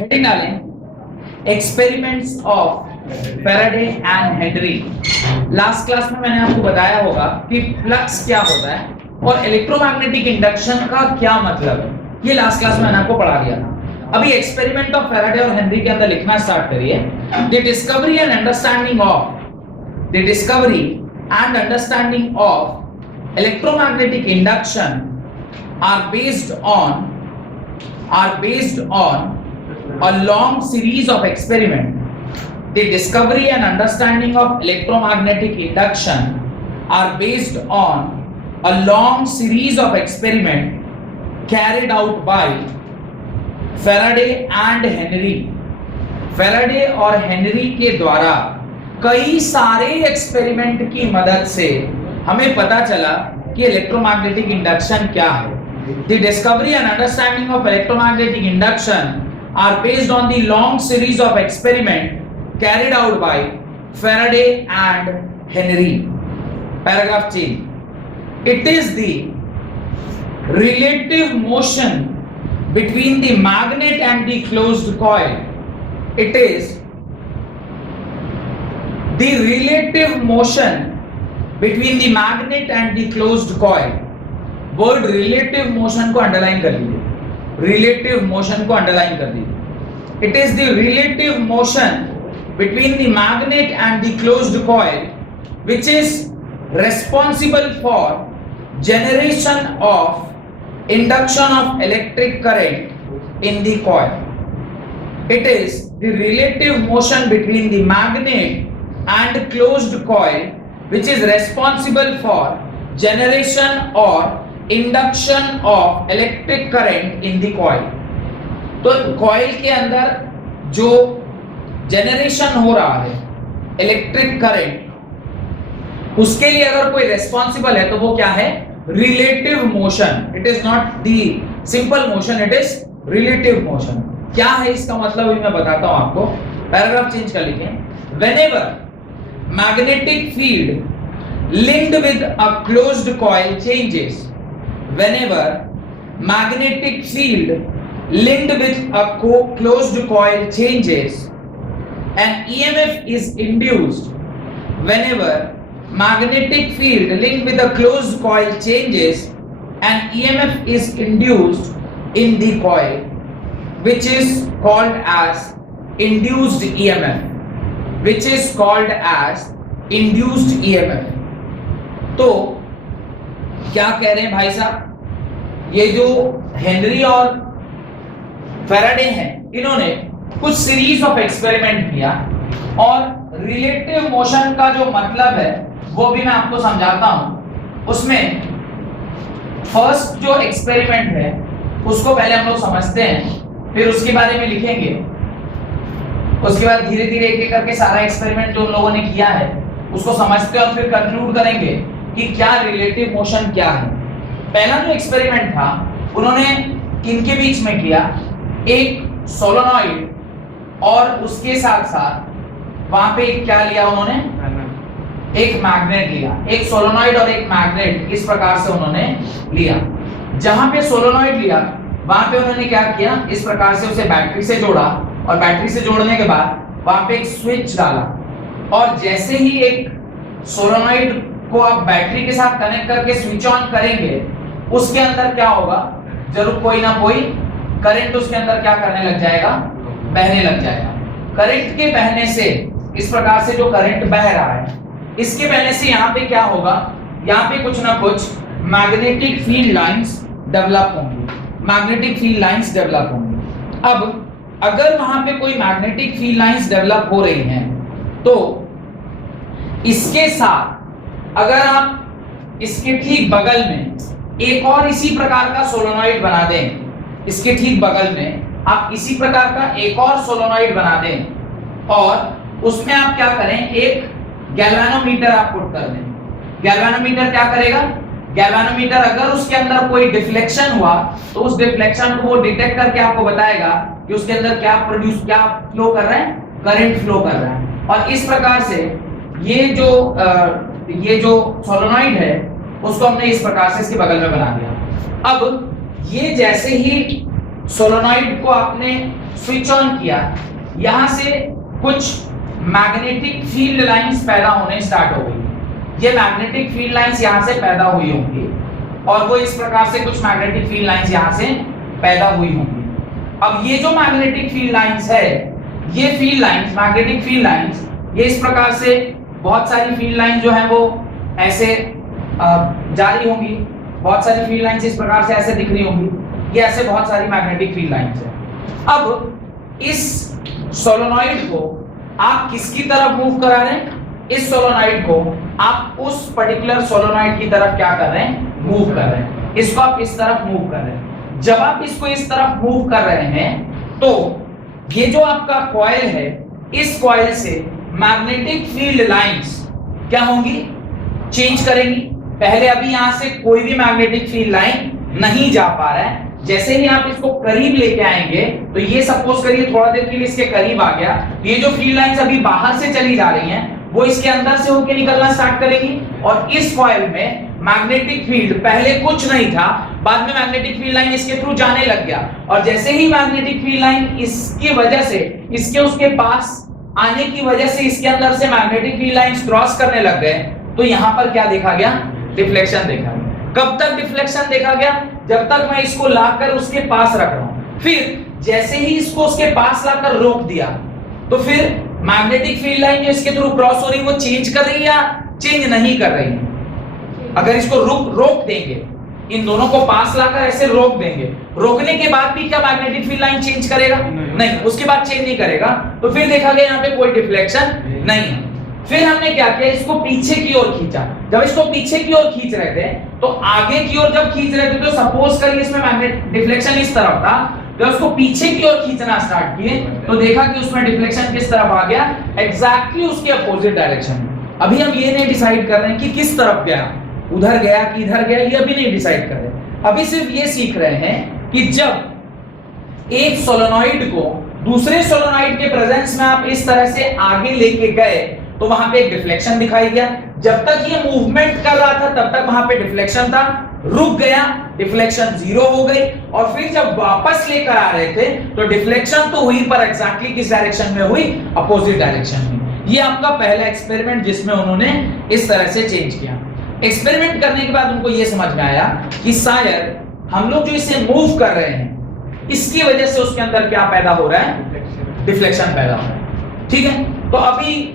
Heading डालें experiments of Faraday and Henry. Last class में मैंने आपको बताया होगा कि फ्लक्स क्या होता है और इलेक्ट्रोमैग्नेटिक इंडक्शन का क्या मतलब है। ये लास्ट क्लास में मैंने आपको पढ़ा दिया था। अभी एक्सपेरिमेंट ऑफ फैराडे और हेनरी के अंदर लिखना स्टार्ट करिए। The discovery and understanding of electromagnetic induction are based on a long series of experiments. The discovery and understanding of electromagnetic induction are based on a long series of experiments carried out by Faraday and Henry. Faraday और Henry के द्वारा कई सारे experiment की मदद से हमें पता चला कि इलेक्ट्रोमैग्नेटिक इंडक्शन क्या है। The discovery and understanding of electromagnetic induction are based on the long series of experiments carried out by Faraday and Henry. Paragraph change. It is the relative motion between the magnet and the closed coil. It is the relative motion between the magnet and the closed coil. Word relative motion को underline कर लीजिए। Relative motion को underline कर दीजिए। It is the relative motion between the magnet and the closed coil which is responsible for generation of induction of electric current in the coil. It is the relative motion between the magnet and closed coil which is responsible for generation or induction of electric current in the coil. तो coil के अंदर जो generation हो रहा है electric current, उसके लिए अगर कोई रिस्पांसिबल है तो वो क्या है? Relative motion. It is not the simple motion, it is relative motion. क्या है इसका मतलब मैं बताता हूं आपको। पैराग्राफ चेंज कर लीजिए। Whenever magnetic field linked with a closed coil changes, whenever magnetic field linked with a closed coil changes, an EMF is induced. Whenever magnetic field linked with a closed coil changes, an EMF is induced in the coil, which is called as induced EMF. Which is called as induced EMF. तो क्या कह रहे हैं भाई साहब? ये जो Henry और फैराडे हैं, इन्होंने कुछ सीरीज ऑफ एक्सपेरिमेंट किया और रिलेटिव मोशन का जो मतलब है वो भी मैं आपको समझाता हूं। उसमें फर्स्ट जो एक्सपेरिमेंट है उसको पहले हम लोग समझते हैं, फिर उसके बारे में लिखेंगे। उसके बाद धीरे धीरे एक एक करके सारा एक्सपेरिमेंट जो लोगों ने किया है उसको समझते हैं और फिर कंक्लूड करेंगे कि क्या रिलेटिव मोशन क्या है। पहला जो एक्सपेरिमेंट था उन्होंने किनके बीच में किया? एक सोलेनॉइड और उसके साथ साथ वहां पे क्या लिया उन्होंने? एक मैग्नेट लिया। एक सोलेनॉइड और एक मैग्नेट इस प्रकार से उन्होंने लिया। जहां पे सोलेनॉइड लिया वहां पे उन्होंने क्या किया? इस प्रकार से उसे बैटरी से जोड़ा और बैटरी से जोड़ने के बाद वहां पे एक स्विच डाला और जैसे ही एक सोलेनॉइड को आप बैटरी के साथ कनेक्ट करके स्विच ऑन करेंगे, उसके अंदर क्या होगा? जरूर कोई ना कोई करंट उसके अंदर क्या करने लग जाएगा? बहने लग जाएगा। करंट के बहने से, इस प्रकार से जो करंट बह रहा है, इसके बहने से यहाँ पे क्या होगा? यहाँ पे कुछ ना कुछ मैग्नेटिक फील्ड लाइंस डेवलप होंगी। मैग्नेटिक फील्ड लाइंस डेवलप होंगी। अब अगर वहां पे कोई मैग्नेटिक फील्ड लाइंस डेवलप हो रही हैं तो इसके साथ अगर आप इसके ठीक बगल में एक और इसी प्रकार का सोलेनॉइड बना दें, इसके ठीक बगल में आप इसी प्रकार का एक और सोलेनॉइड बना दें और उसमें आप क्या करें? एक गैल्वेनोमीटर आप पुट कर दें। गैल्वेनोमीटर क्या करेगा? गैल्वेनोमीटर अगर उसके अंदर कोई डिफ्लेक्शन हुआ तो उस डिफ्लेक्शन को वो डिटेक्ट करके आपको बताएगा कि उसके अंदर क्या फ्लो कर रहा है? करंट फ्लो कर रहा है। और इस प्रकार से ये जो सोलेनॉइड है उसको हमने इस प्रकार से इसके बगल में बना दिया। अब ये जैसे ही सोलेनॉइड को आपने स्विच ऑन किया, यहां से कुछ मैग्नेटिक फील्ड लाइंस पैदा होने स्टार्ट हो गई। ये मैग्नेटिक फील्ड लाइंस यहां से पैदा हुई होंगी और वो इस प्रकार से कुछ मैग्नेटिक फील्ड लाइंस यहां से पैदा हुई होंगी। अब ये जो मैग्नेटिक फील्ड लाइंस है, ये field lines, magnetic field lines, ये इस प्रकार से बहुत सारी फील्ड लाइंस जो है वो ऐसे जारी होंगी, बहुत सारी फील्ड लाइंस इस प्रकार से ऐसे दिख रही होंगी। ये ऐसे बहुत सारी मैग्नेटिक फील्ड लाइंस है। अब इस सोलेनॉइड को आप किसकी तरफ मूव करा रहे हैं? इस सोलेनॉइड को आप उस पर्टिकुलर सोलेनॉइड की तरफ क्या कर रहे हैं? मूव कर रहे हैं। इसको आप इस तरफ मूव कर रहे हैं। जब आप इसको इस तरफ मूव कर रहे हैं तो ये जो आपका कॉइल है, इस कॉइल से मैग्नेटिक फील्ड लाइंस क्या होंगी? चेंज करेंगी। पहले अभी यहां से कोई भी मैग्नेटिक फील्ड लाइन नहीं जा पा रहा है। जैसे ही आप इसको करीब लेके आएंगे तो ये सपोज करिए थोड़ा देर के लिए इसके करीब आ गया, ये जो फील्ड लाइंस अभी बाहर से चली जा रही हैं वो इसके अंदर से होकर निकलना स्टार्ट करेगी और इस कॉइल में मैग्नेटिक फील्ड पहले कुछ नहीं था, बाद में मैग्नेटिक फील्ड लाइन इसके थ्रू जाने लग गया और जैसे ही मैग्नेटिक फील्ड लाइन इसकी वजह से, इसके उसके पास आने की वजह से इसके अंदर से मैग्नेटिक फील्ड लाइंस क्रॉस करने लग गए, तो यहां पर क्या देखा गया? डिफ्लेक्शन देखा गया। कब तक डिफ्लेक्शन देखा गया? जब तक मैं इसको लाकर उसके पास रख रहा हूं। फिर जैसे ही इसको उसके पास लाकर रोक दिया तो फिर मैग्नेटिक फील्ड लाइन जो इसके थ्रू क्रॉस हो रही है वो चेंज कर रही है या चेंज नहीं कर रही है? अगर इसको रोक देंगे, इन दोनों को पास लाकर ऐसे रोक देंगे, रोकने के बाद भी क्या मैग्नेटिक फील्ड लाइन चेंज करेगा? नहीं, उसके बाद चेंज नहीं करेगा। तो फिर देखा गया यहाँ पे कोई डिफ्लेक्शन नहीं है। फिर हमने क्या किया? इसको पीछे की ओर खींचा। जब इसको पीछे की ओर खींच रहे थे तो आगे की ओर जब खींच रहे थे तो सपोज करिए इसमें मैग्नेटिक डिफ्लेक्शन इस तरफ था, जब उसको पीछे की ओर खींचना स्टार्ट किए तो देखा कि उसमें डिफ्लेक्शन किस तरफ आ गया? एग्जैक्टली उसके अपोजिट डायरेक्शन में। अभी हम ये नहीं डिसाइड कर रहे हैं कि किस तरफ गया, उधर गया कि इधर गया, ये अभी नहीं डिसाइड कर रहे। अभी सिर्फ ये सीख रहे हैं कि जब एक सोलेनॉइड को दूसरे सोलेनॉइड के प्रेजेंस में आप इस तरह से आगे लेके गए तो वहां पे एक डिफ्लेक्शन दिखाई दिया। जब तक ये मूवमेंट कर रहा था तब तक वहां पे डिफ्लेक्शन था, रुक गया, डिफ्लेक्शन जीरो हो गई और फिर जब वापस लेकर आ रहे थे तो डिफ्लेक्शन तो हुई पर एग्जैक्टली किस डायरेक्शन में हुई? अपोजिट डायरेक्शन में। ये आपका पहला एक्सपेरिमेंट जिसमें उन्होंने इस तरह से चेंज किया। एक्सपेरिमेंट करने के बाद उनको ये समझ में आया कि शायद हम लोग जो इसे मूव कर रहे हैं इसकी वजह से उसके अंदर क्या पैदा हो रहा है? डिफ्लेक्शन पैदा हो रहा है। ठीक है, तो अभी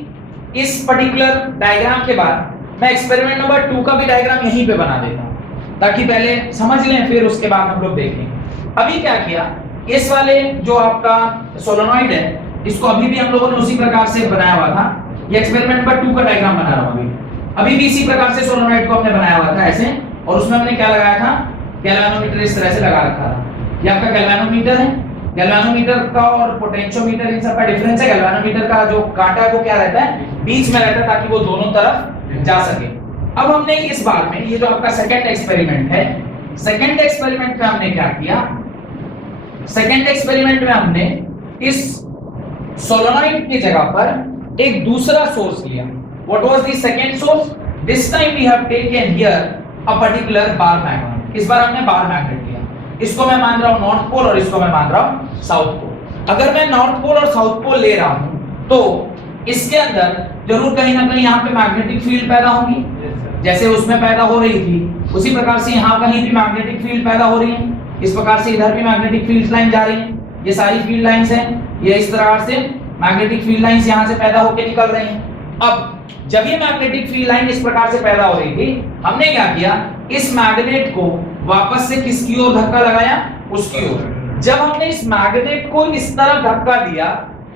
इस पर्टिकुलर डायग्राम के बाद मैं एक्सपेरिमेंट नंबर 2 का भी डायग्राम यहीं पे बना देता हूं ताकि पहले समझ लें, फिर उसके बाद हम लोग देखेंगे। अभी क्या किया, इस वाले जो आपका सोलेनॉइड है इसको अभी भी हम लोगों ने उसी प्रकार से बनाया हुआ था। ये एक्सपेरिमेंट नंबर 2 का डायग्राम बना रहा हूं। अभी भी इसी प्रकार से सोलेनॉइड को हमने बनाया हुआ था ऐसे, और उसमें हमने क्या लगाया था? गैल्वेनोमीटर इस तरह से लगा रखा था। ये आपका गैल्वेनोमीटर है। गैल्वेनोमीटर का और पोटेंशियोमीटर इन सब का डिफरेंस है। गैल्वेनोमीटर का जो कांटा है वो क्या रहता है? बीच में रहता है ताकि वो दोनों तरफ जा सके। अब हमने इस बार में ये जो आपका सेकंड एक्सपेरिमेंट है, सेकंड एक्सपेरिमेंट में हमने क्या किया? सेकंड एक्सपेरिमेंट में हमने इस सोलेनॉइड की जगह पर एक दूसरा सोर्स लिया। What was the second source? This time we have taken here a particular bar magnet. इस बार हमने बार मैग्नेट लिया। इसको मैं मान रहा हूं नॉर्थ पोल और इसको मैं मान रहा हूं साउथ पोल। अगर मैं नॉर्थ पोल और साउथ पोल ले रहा हूं तो इसके अंदर जरूर कहीं ना कहीं यहाँ पे मैग्नेटिक फील्ड पैदा होगी, जैसे उसमें पैदा हो रही थी उसी प्रकार से यहाँ कहीं भी मैग्नेटिक फील्ड पैदा हो रही है। इस प्रकार से इधर भी मैग्नेटिक फील्ड लाइन जा रही है। ये सारी फील्ड लाइंस हैं, ये इस तरह से मैग्नेटिक फील्ड लाइंस यहाँ से पैदा होकर निकल रही हैं। अब जब ये मैग्नेटिक फील्ड लाइन इस प्रकार से पैदा हो रही थी, हमने क्या किया? इस मैग्नेट को वापस से किसकी ओर धक्का लगाया? उसकी ओर। जब हमने इस मैग्नेट को इस तरफ धक्का दिया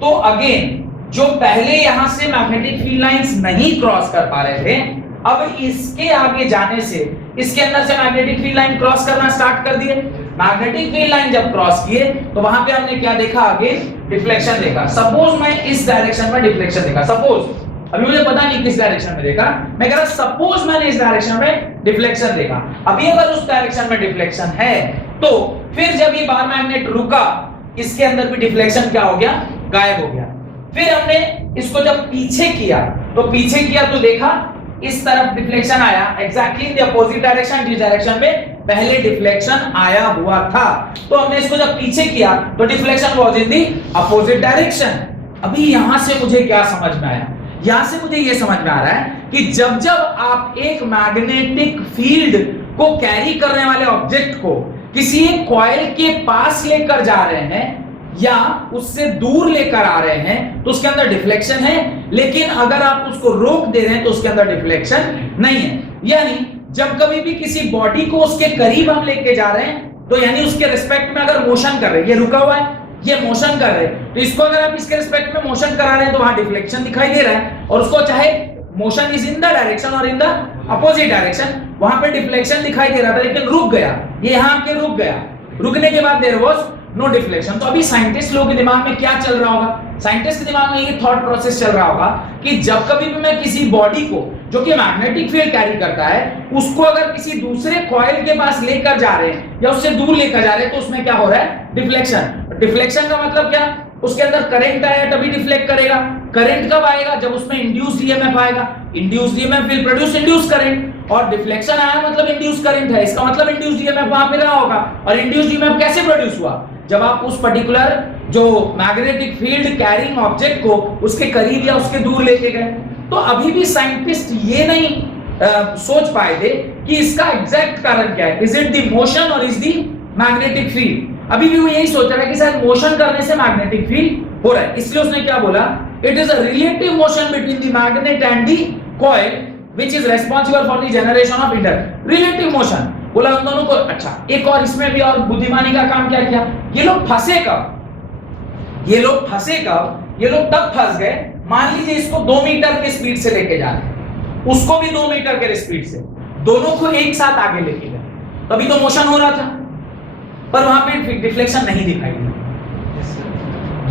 तो अगेन जो पहले यहां से मैग्नेटिक फील्ड लाइंस नहीं क्रॉस कर पा रहे थे, अब इसके आगे जाने से इसके अंदर से मैग्नेटिक फील्ड लाइन क्रॉस करना स्टार्ट कर दिए। मैग्नेटिक फील्ड लाइन जब क्रॉस किए तो वहां पे हमने क्या देखा? आगे डिफ्लेक्शन देखा। सपोज मैं इस डायरेक्शन में डिफ्लेक्शन देखा, सपोज, अभी मुझे पता नहीं किस डायरेक्शन में देखा, मैं कह रहा सपोज मैंने इस डायरेक्शन में डिफ्लेक्शन देखा। अभी अगर उस डायरेक्शन में डिफ्लेक्शन है तो फिर जब ये बार मैग्नेट रुका इसके अंदर भी डिफ्लेक्शन क्या हो गया? गायब हो गया। फिर हमने इसको जब पीछे किया तो देखा इस तरफ डिफ्लेक्शन आया, exactly in the opposite direction, जिस डायरेक्शन में पहले डिफ्लेक्शन आया हुआ था। तो हमने इसको जब पीछे किया तो deflection was in the opposite direction. अभी यहां से मुझे क्या समझ में आया? यहां से मुझे यह समझ में आ रहा है कि जब जब आप एक मैग्नेटिक फील्ड को कैरी करने वाले ऑब्जेक्ट को किसी एक कॉइल के पास लेकर जा रहे हैं या उससे दूर लेकर आ रहे हैं तो उसके अंदर डिफ्लेक्शन है, लेकिन अगर आप उसको रोक दे रहे हैं तो उसके अंदर डिफ्लेक्शन नहीं है। यानी जब कभी भी किसी बॉडी को उसके करीब हम लेके जा रहे हैं तो यानी उसके रिस्पेक्ट में अगर मोशन कर रहे हैं, ये रुका हुआ है, ये मोशन कर रहे हैं, तो इसको अगर आप इसके रिस्पेक्ट में मोशन करा रहे हैं तो वहां डिफ्लेक्शन दिखाई दे रहा है, और उसको चाहे motion is in the direction और इन द अपोजिट डायरेक्शन, वहां पे डिफ्लेक्शन दिखाई दे रहा था लेकिन रुक गया, ये यहां आके रुक गया, रुकने के बाद देयर वाज नो डिफ्लेक्शन। तो अभी साइंटिस्ट लोगों के दिमाग में क्या चल रहा होगा? साइंटिस्ट के दिमाग में ये थॉट प्रोसेस चल रहा होगा कि जब कभी भी मैं किसी बॉडी को जो कि मैग्नेटिक फील्ड कैरी करता है उसको अगर किसी दूसरे कॉइल के पास लेकर जा रहे हैं या उससे दूर लेकर जा रहे हैं तो उसमें क्या हो रहा है? डिफ्लेक्शन। डिफ्लेक्शन का मतलब क्या? उसके अंदर करंट आया तभी डिफ्लेक्ट करेगा। करंट कब आएगा? जब उसमें इंड्यूस्ड ईएमएफ आएगा। Induced EMF will produce induced current, और डिफ्लेक्शन आया मतलब इंड्यूस्ड करंट है, इसका मतलब इंड्यूस्ड ईएमएफ वहां पे रहा होगा। और इंड्यूस्ड ईएमएफ कैसे प्रोड्यूस हुआ? जब आप उस पर्टिकुलर जो मैग्नेटिक फील्ड कैरिंग ऑब्जेक्ट को उसके करीब या उसके दूर लेके गए। तो अभी भी साइंटिस्ट ये नहीं सोच पाए थे कि इसका एग्जैक्ट कारण क्या है, इज इट द मोशन और इज द मैग्नेटिक फील्ड। अभी भी वो यही सोच रहा है कि शायद मोशन करने से मैग्नेटिक फील्ड हो रहा है, इसलिए उसने क्या बोला? It is a relative motion between the magnet and the coil which is responsible for the generation of induct. Relative motion बोला उन दोनों को। अच्छा, एक और इसमें भी और बुद्धिमानी का काम क्या किया? ये लोग फंसे कब? ये लोग फंसे कब? ये लोग तब फंस गए, मान लीजिए इसको 2 मीटर की स्पीड से लेके जा रहे हैं, उसको भी 2 मीटर के स्पीड से, दोनों को एक साथ आगे लेके गए, तभी तो मोशन हो रहा था, पर वहां पे डिफ्लेक्शन नहीं दिखाई दिया।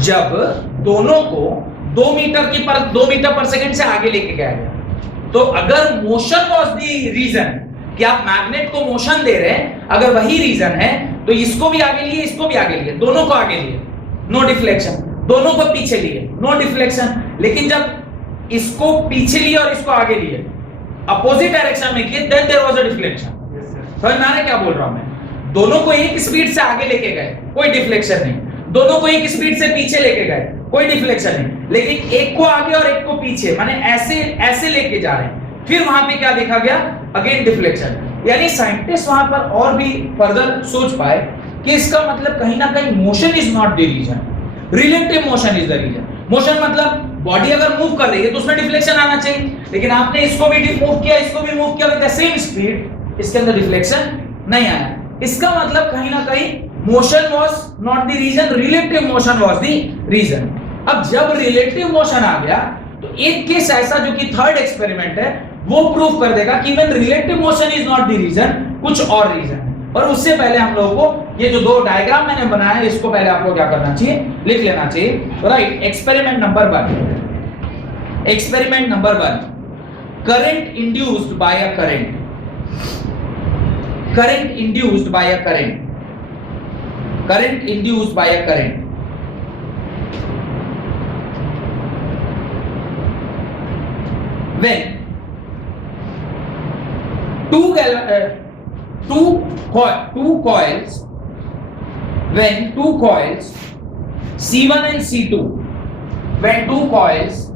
जब दोनों को 2 मीटर पर सेकंड से आगे लेके गया गया, तो अगर मोशन वाज द रीजन कि आप मैग्नेट को मोशन दे रहे हैं, अगर वही रीजन है तो इसको भी आगे लिए, इसको भी आगे लिए, दोनों को आगे लिए, नो डिफ्लेक्शन। दोनों को पीछे लिए, नो डिफ्लेक्शन। लेकिन जब इसको पीछे लिए और इसको आगे लिए, अपोजिट डायरेक्शन में किए, then there was a deflection. समझ में आ रहा है क्या बोल रहा हूं मैं? दोनों को एक स्पीड से आगे लेके गए, कोई डिफ्लेक्शन नहीं। दोनों को एक स्पीड से पीछे लेके गए, कोई डिफ्लेक्शन नहीं। लेकिन एक को आगे और एक को पीछे, माने ऐसे ऐसे लेके जा रहे हैं, फिर वहां पे क्या देखा गया? Again deflection. यानी साइंटिस्ट वहां पर और भी फर्दर सोच पाए कि इसका मतलब कहीं ना कहीं motion is not the reason, relative motion is the reason. Motion मतलब बॉडी अगर मूव कर रही है तो उसमें डिफ्लेक्शन आना चाहिए, लेकिन आपने इसको भी मूव किया, इसको भी मूव किया विद द सेम स्पीड, इसके अंदर डिफ्लेक्शन नहीं आया। इसका मतलब कहीं ना कहीं motion was not the reason, relative motion was the reason. अब जब रिलेटिव मोशन आ गया तो एक केस ऐसा जो कि थर्ड एक्सपेरिमेंट है वो प्रूव कर देगा कि even relative motion is not the reason, कुछ और रीजन है। और उससे पहले हम लोगों को ये जो 2 डायग्राम मैंने बनाया है इसको पहले आपको क्या करना चाहिए? लिख लेना चाहिए। Right, experiment number 1। Experiment number 1, current induced by a current. current induced by a current induced by a current when two coils, when two coils C1 and C2, when two coils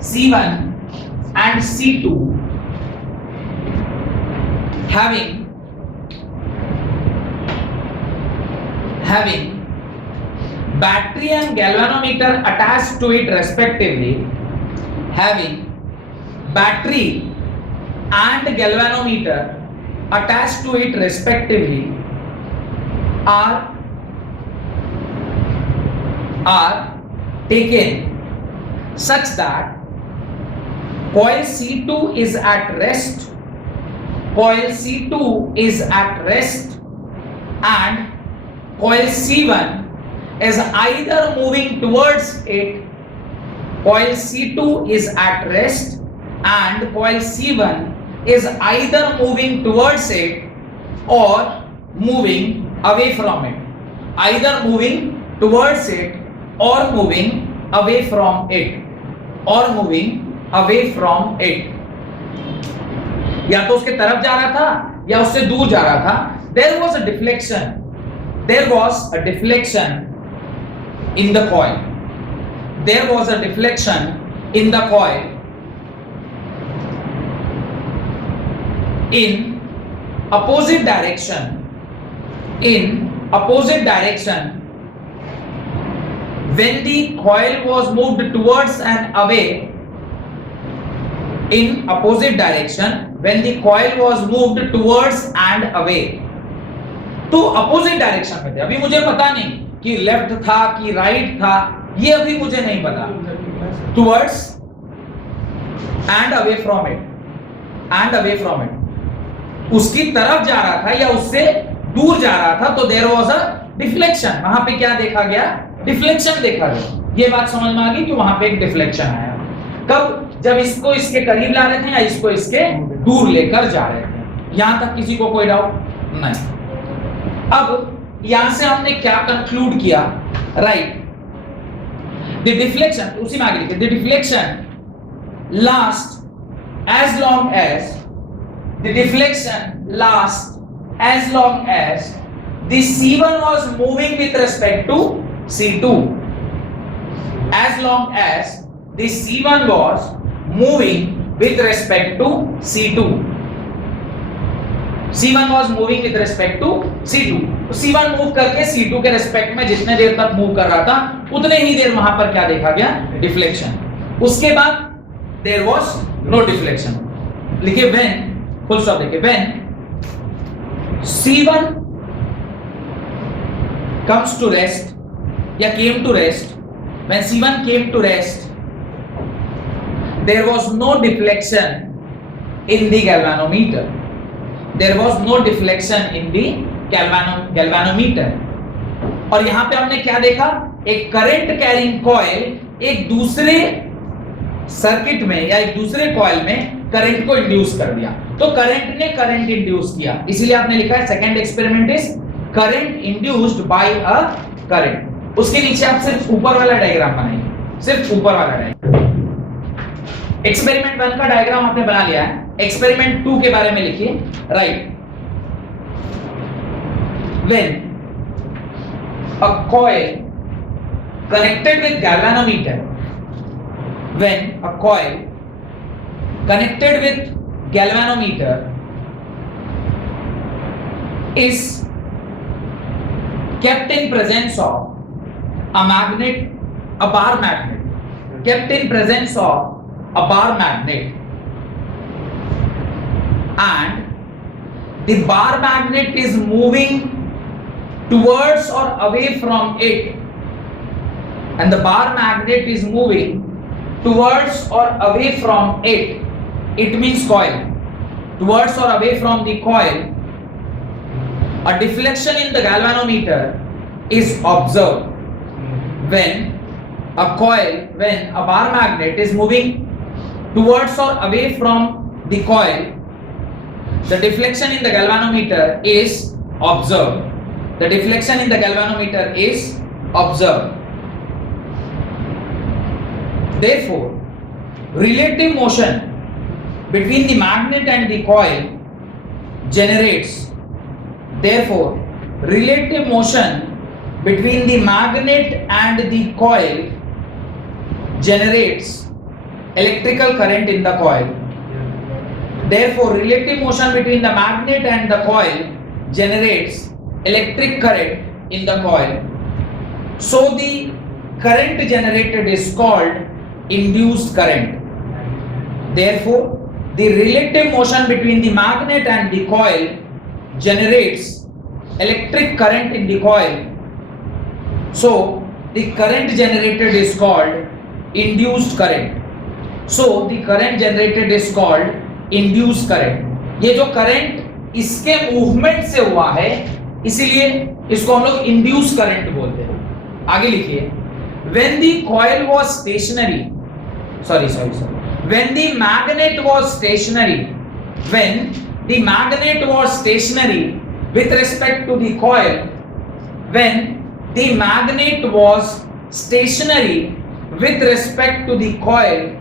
C1 and C2 having battery and galvanometer attached to it respectively, having battery and galvanometer attached to it respectively, are taken such that coil C2 is at rest, coil C2 is at rest, and coil C1 is either moving towards it, coil C2 is at rest and coil C1 is either moving towards it or moving away from it, either moving towards it or moving away from it, or moving away from it. या तो उसके तरफ जा रहा था या उससे दूर जा रहा था. There was a deflection. There was a deflection in the coil. There was a deflection in the coil in opposite direction. In opposite direction when the coil was moved towards and away. In opposite direction when the coil was moved towards and away. तो opposite direction में थे. अभी मुझे पता नहीं कि left था कि राइट था, ये अभी मुझे नहीं पता. Towards and away from it. And away from it, उसकी तरफ जा रहा था या उससे दूर जा रहा था, तो देयर वाज अ डिफ्लेक्शन. वहां पे क्या देखा गया? डिफ्लेक्शन देखा गया. ये बात समझ में आ गई कि वहां पे एक डिफ्लेक्शन आया. कब? जब इसको इसके करीब ला रहे थे या इसको इसके दूर लेकर जा रहे थे. यहां तक किसी को कोई डाउट नहीं? अब यहां से हमने क्या कंक्लूड किया? राइट, द डिफ्लेक्शन, उसी में आगे लिखे, the deflection last as long as, the deflection last as long as the C1 was moving with respect to C2. As long as the C1 was moving with respect to C2. C1 was moving with respect to C2. तो C1 move करके C2 के respect में जितने देर तक move कर रहा था उतने ही देर वहां पर क्या देखा गया? डिफ्लेक्शन. उसके बाद देयर वाज नो डिफ्लेक्शन. लिखिए व्हेन, फुल स्टॉप देखिए, when C1 comes to rest या came to rest, when C1 came to rest there was no deflection in the galvanometer. There was no deflection in the galvanometer. और यहां पे हमने क्या देखा? एक करंट कैरिंग कॉइल एक दूसरे सर्किट में या एक दूसरे कॉइल में करंट को इंड्यूस कर दिया. तो करंट ने करंट इंड्यूस किया, इसीलिए आपने लिखा है second experiment is current induced by a current. उसके नीचे आप सिर्फ ऊपर वाला डायग्राम बनाइए, सिर्फ ऊपर वाला डायग्राम. एक्सपेरिमेंट 1 का डायग्राम आपने बना लिया है. एक्सपेरिमेंट 2 के बारे में लिखिए. Right, when a coil connected with galvanometer, when a coil connected with galvanometer is kept in presence of a magnet, a bar magnet, kept in presence of a bar magnet, and the bar magnet is moving towards or away from it, and the bar magnet is moving towards or away from it, it means coil, towards or away from the coil, a deflection in the galvanometer is observed. When a bar magnet is moving towards or away from the coil, the deflection in the galvanometer is observed. The deflection in the galvanometer is observed. Therefore, relative motion between the magnet and the coil generates. Therefore, relative motion between the magnet and the coil generates electrical current in the coil. Therefore, relative motion between the magnet and the coil generates electric current in the coil. So the current generated is called induced current. Therefore, the relative motion between the magnet and the coil generates electric current in the coil. So the current generated is called induced current. So the current generated is called induced current. ये जो current इसके movement से हुआ है इसीलिए इसको हम लोग इंड्यूस करंट बोलते हैं. आगे लिखिए, when the coil was stationary, when the magnet was stationary, when the magnet was stationary with respect to the coil, when the magnet was stationary with respect to the coil,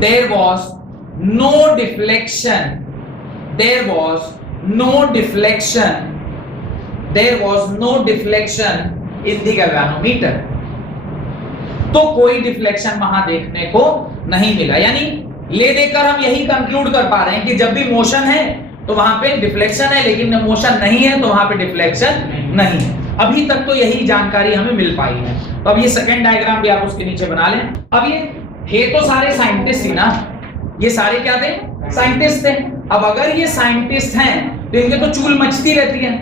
there was no deflection, there was no deflection in the galvanometer. तो कोई deflection वहां देखने को नहीं मिला, यानी ले देकर हम यही कंक्लूड कर पा रहे हैं कि जब भी मोशन है तो वहां पे डिफ्लेक्शन है, लेकिन मोशन नहीं है तो वहां पे डिफ्लेक्शन नहीं है। अभी तक तो यही जानकारी हमें मिल पाई है। तो अब ये सेकंड डायग्राम भी आप उसके नीचे बना लें। अब ये तो सारे साइंटिस्ट ही ना, ये सारे क्या थे? साइंटिस्ट थे। अब अगर ये साइंटिस्ट हैं तो इनके तो चूल मचती रहती है,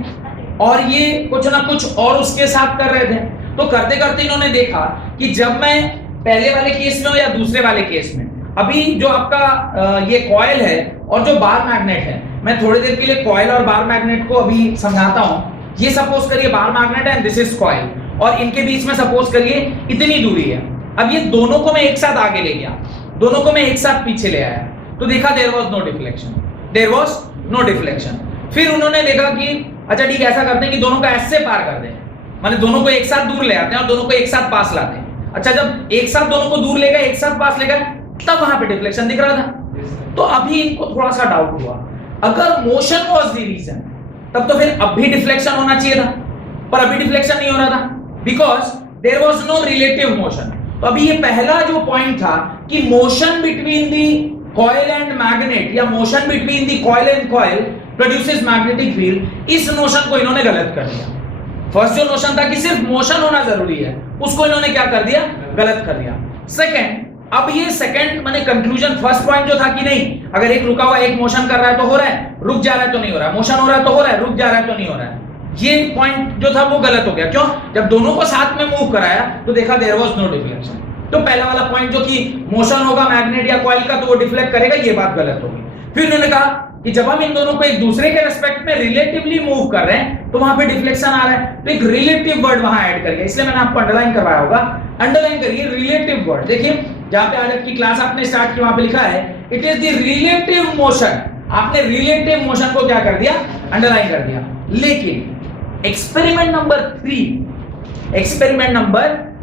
और ये कुछ ना कुछ और उसके साथ कर रहे थे। तो करते करते इन्होंने देखा कि जब मैं पहले वाले केस में हो या दूसरे वाले केस में, अभी जो आपका ये कॉइल है और जो बार मैग्नेट है, मैं थोड़ी देर के लिए कॉइल और बार मैग्नेट को अभी समझाता हूं। ये सपोज करिए बार मैग्नेट है, दिस इज कॉइल, और इनके बीच में सपोज करिए इतनी दूरी है। अब ये दोनों को मैं एक साथ आगे ले गया, दोनों को मैं एक साथ पीछे ले आया, तो देखा there was no deflection, there was no deflection. फिर उन्होंने देखा कि अच्छा ठीक है, ऐसा करते हैं कि दोनों का ऐसे पार कर दें, माने दोनों को एक साथ दूर ले आते हैं और दोनों को एक साथ पास लाते हैं। अच्छा, जब एक साथ दोनों को दूर ले गए, एक साथ पास ले गए, तब वहां पे डिफ्लेक्शन दिख रहा था। तो अभी इनको थोड़ा सा डाउट हुआ, अगर मोशन वाज द रीजन तब तो फिर अब भी डिफ्लेक्शन होना चाहिए था, पर अभी डिफ्लेक्शन नहीं हो रहा था, because there was no relative motion. तो अभी ये पहला जो पॉइंट था कि motion between the coil and magnet, या motion between the coil and coil produces magnetic field, इस नोशन को इन्होंने गलत कर दिया। फर्स्ट जो नोशन था कि सिर्फ मोशन होना जरूरी है, उसको इन्होंने क्या कर दिया? गलत कर दिया। सेकंड, अब ये सेकंड माने कंक्लूजन, फर्स्ट पॉइंट जो था कि नहीं, अगर एक रुका हुआ एक मोशन कर रहा है तो हो रहा है, रुक जा रहा है तो नहीं हो रहा है, मोशन हो रहा है तो हो रहा है, रुक जा रहा है तो नहीं हो रहा है, ये पॉइंट जो था वो गलत हो गया। क्यों? जब दोनों को साथ में मूव कराया तो देखा देयर वाज नो डिफ्लेक्शन। तो पहला वाला पॉइंट जो कि मोशन होगा मैग्नेट या कॉइल का तो वो डिफ्लेक्ट करेगा, ये बात गलत होगी। फिर उन्होंने कहा कि जब हम इन दोनों को एक दूसरे के रेस्पेक्ट में रिलेटिवली मूव कर रहे हैं तो वहां पे डिफ्लेक्शन आ रहा है, तो एक रिलेटिव वर्ड वहां ऐड कर गया, इसलिए मैंने आपको अंडरलाइन करवाया होगा। अंडरलाइन करिए रिलेटिव वर्ड। देखिए जहां पे आज की क्लास आपने स्टार्ट की वहां पे लिखा है it is the relative motion, आपने रिलेटिव मोशन को क्या कर दिया? अंडरलाइन कर दिया। लेकिन एक्सपेरिमेंट नंबर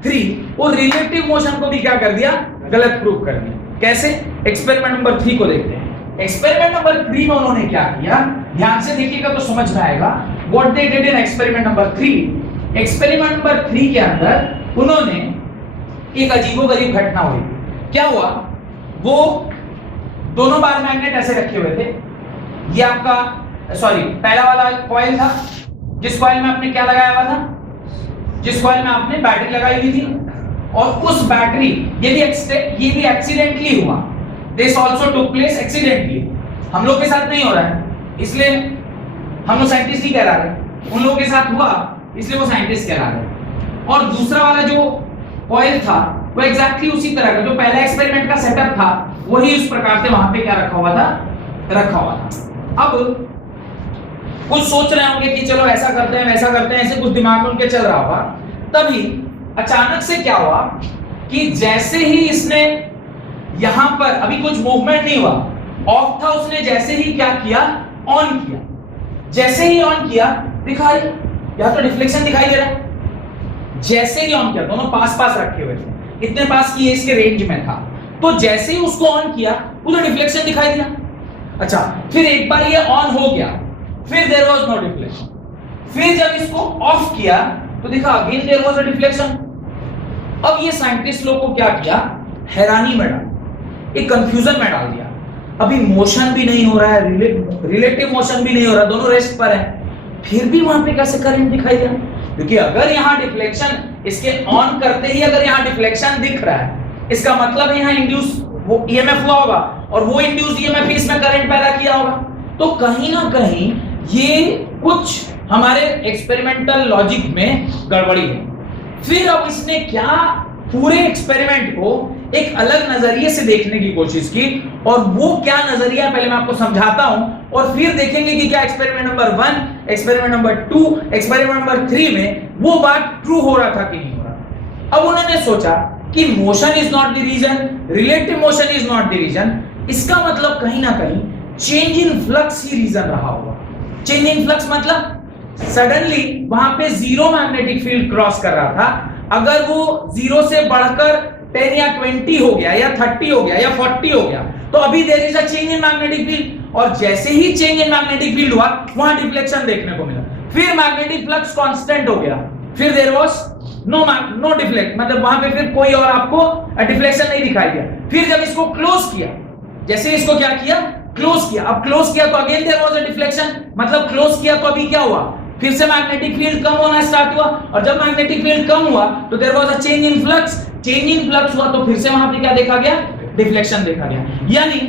3 वो रिलेटिव मोशन को भी क्या कर दिया? गलत प्रूव कर दिया। कैसे? एक्सपेरिमेंट नंबर 3 को देखते हैं। एक्सपेरिमेंट नंबर 3 में उन्होंने क्या किया, ध्यान से देखिएगा तो समझ में आएगा। What they did in experiment number 3। Experiment number 3 के अंदर उन्होंने एक अजीबोगरीब घटना हुई। क्या हुआ? वो दोनों बार मैग्नेट ऐसे रखे हुए थे, ये आपका पहला वाला कॉइल था, जिस कॉइल में आपने क्या लगाया हुआ था? जिस कॉइल में आपने बैटरी लगाई हुई थी, और उस बैटरी, ये भी एक्सीडेंटली हुआ। This also took place accidentally, हम लोग के साथ नहीं हो रहा है, इसलिए हम लोग साइंटिस्ट ही कह रहे हैं, उन लोगों के साथ हुआ इसलिए वो साइंटिस्ट कह रहे हैं। और दूसरा वाला जो कॉइल था वो एग्जैक्टली उसी तरह का, जो पहला एक्सपेरिमेंट का सेटअप था वही उस प्रकार से वहां पे क्या रखा हुआ था। अब कुछ सोच रहे होंगे कि चलो ऐसा करते हैं वैसा करते हैं, ऐसे कुछ दिमाग में उनके चल रहा होगा। तभी अचानक से क्या हुआ कि जैसे ही इसने यहां पर अभी कुछ मूवमेंट नहीं हुआ, ऑफ था, उसने जैसे ही क्या किया? ऑन किया। जैसे ही ऑन किया दिखा या तो डिफ्लेक्शन दिखाई दे रहा है। जैसे ही ऑन किया, दोनों पास पास रखे हुए थे, इतने पास कि ये इसके रेंज में था, तो जैसे ही उसको ऑन किया उधर डिफ्लेक्शन दिखाई दिया। अच्छा, फिर एक बार ये ऑन हो गया, फिर देयर वाज नो डिफ्लेक्शन। फिर जब इसको ऑफ किया तो दिखा again there was a deflection. अब ये साइंटिस्ट लोग को क्या किया? हैरानी में डाल, एक कंफ्यूजन में डाल दिया। अभी मोशन भी नहीं हो रहा है, रिलेटिव मोशन भी नहीं हो रहा, दोनों रेस्ट पर है, फिर भी वहां पे कैसे करंट दिखाई दे रहा है? क्योंकि अगर यहां डिफ्लेक्शन, इसके ऑन करते ही अगर यहां डिफ्लेक्शन दिख रहा है, इसका मतलब यहां इंड्यूस वो ईएमएफ हुआ होगा, और वो इंड्यूस ईएमएफ इसमें करंट पैदा किया होगा। तो कहीं ना कहीं ये कुछ हमारे एक्सपेरिमेंटल लॉजिक में गड़बड़ी है। फिर अब इसने क्या पूरे एक्सपेरिमेंट को एक अलग नजरिए से देखने की कोशिश की, और वो क्या नजरिया पहले मैं आपको समझाता हूं, और फिर देखेंगे कि क्या experiment number 1, experiment number 2, experiment number 3 में वो बात ट्रू हो रहा था कि नहीं हो रहा। अब उन्होंने सोचा कि motion is not the reason, relative motion is not the reason, इसका मतलब कहीं ना कहीं चेंज इन फ्लक्स ही रीजन रहा होगा। चेंज इन फ्लक्स मतलब सडनली वहां पे जीरो मैग्नेटिक फील्ड क्रॉस कर रहा था, अगर वो 0 से बढ़कर 10 या 20 हो गया या 30 हो गया या 40 हो गया, तो अभी there is a change in magnetic field, और जैसे ही चेंज इन मैग्नेटिक फील्ड हुआ वहां डिफ्लेक्शन देखने को मिला, फिर मैग्नेटिक फ्लक्स कांस्टेंट हो गया, फिर देयर वाज नो डिफ्लेक्ट, मतलब वहां पे फिर कोई और आपको डिफ्लेक्शन नहीं दिखाई दिया। फिर जब इसको क्लोज किया, जैसे इसको क्या किया, क्लोज किया, अब क्लोज किया तो again there was a deflection, मतलब क्लोज किया तो अभी क्या हुआ, फिर से मैग्नेटिक फील्ड कम होना स्टार्ट हुआ, और जब मैग्नेटिक फील्ड कम हुआ तो there was a change in flux, change in flux हुआ तो फिर से वहां पे क्या देखा गया, डिफ्लेक्शन देखा गया। यानी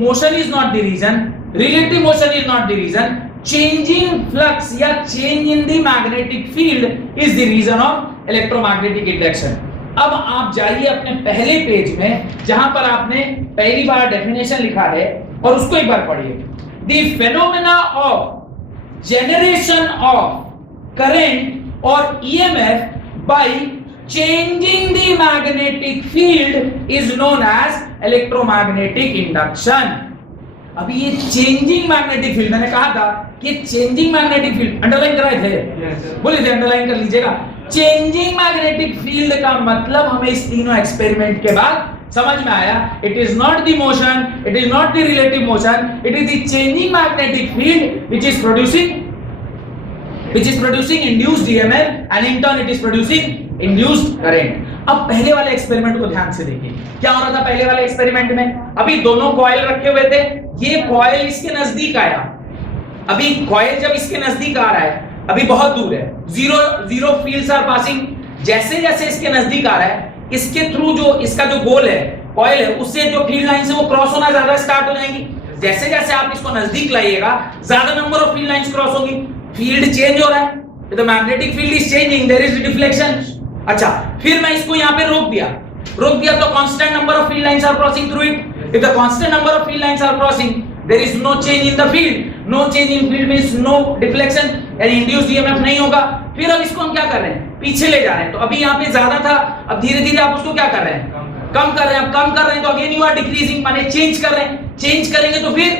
motion is not the reason, relative motion is not the reason, changing flux या change in the magnetic field is the reason of electromagnetic induction. अब आप जाइए अपने पहले पेज में जहां पर आपने पहली बार डेफिनेशन लिखा है और उसको एक बार पढ़िए। The phenomena of generation of current or EMF by changing the magnetic field is known as electromagnetic induction। अभी ये चेंजिंग मैग्नेटिक फील्ड, मैंने कहा था कि चेंजिंग मैग्नेटिक फील्ड अंडरलाइन कराए थे, बोलिए थे अंडरलाइन कर लीजिएगा। चेंजिंग मैग्नेटिक फील्ड का मतलब हमें इस तीनों एक्सपेरिमेंट के बाद समझ में आया, it is not the motion, it is not the relative motion, it is the changing magnetic field which is producing induced EMF and in turn it is producing induced current। अब पहले वाले experiment को ध्यान से देखिए, क्या हो रहा था पहले वाले एक्सपेरिमेंट में, अभी दोनों कॉइल रखे हुए थे, ये कॉइल इसके नजदीक आया, अभी कॉइल जब इसके नजदीक आ रहा है, अभी बहुत दूर है, जीरो फील्ड्स आर पासिंग, जैसे जैसे इसके नजदीक आ रहा है, इसके थ्रू जो इसका जो गोल है, कॉइल है, उससे जो फील्ड लाइंस है वो क्रॉस होना ज्यादा स्टार्ट हो जाएंगी। जैसे जैसे आप इसको नजदीक लाइएगा ज्यादा number of field lines cross होंगी, फील्ड चेंज हो रहा है, the magnetic field is changing, there is deflection. अच्छा, फिर मैं इसको यहां पे रोक दिया तो constant number of field lines are crossing through it. If the constant number of field lines are crossing, there is no change in the field, no change in field means no deflection, यानी induced EMF नहीं होगा। फिर अब इसको हम क्या कर रहे हैं, पीछे ले जा रहे हैं, तो अभी यहाँ पे ज्यादा था, अब धीरे धीरे आप उसको क्या कर रहे हैं, कम कर रहे हैं, अब कम कर रहे हैं तो अगेन यू आर डिक्रीजिंग, माने चेंज कर रहे हैं, चेंज करेंगे तो फिर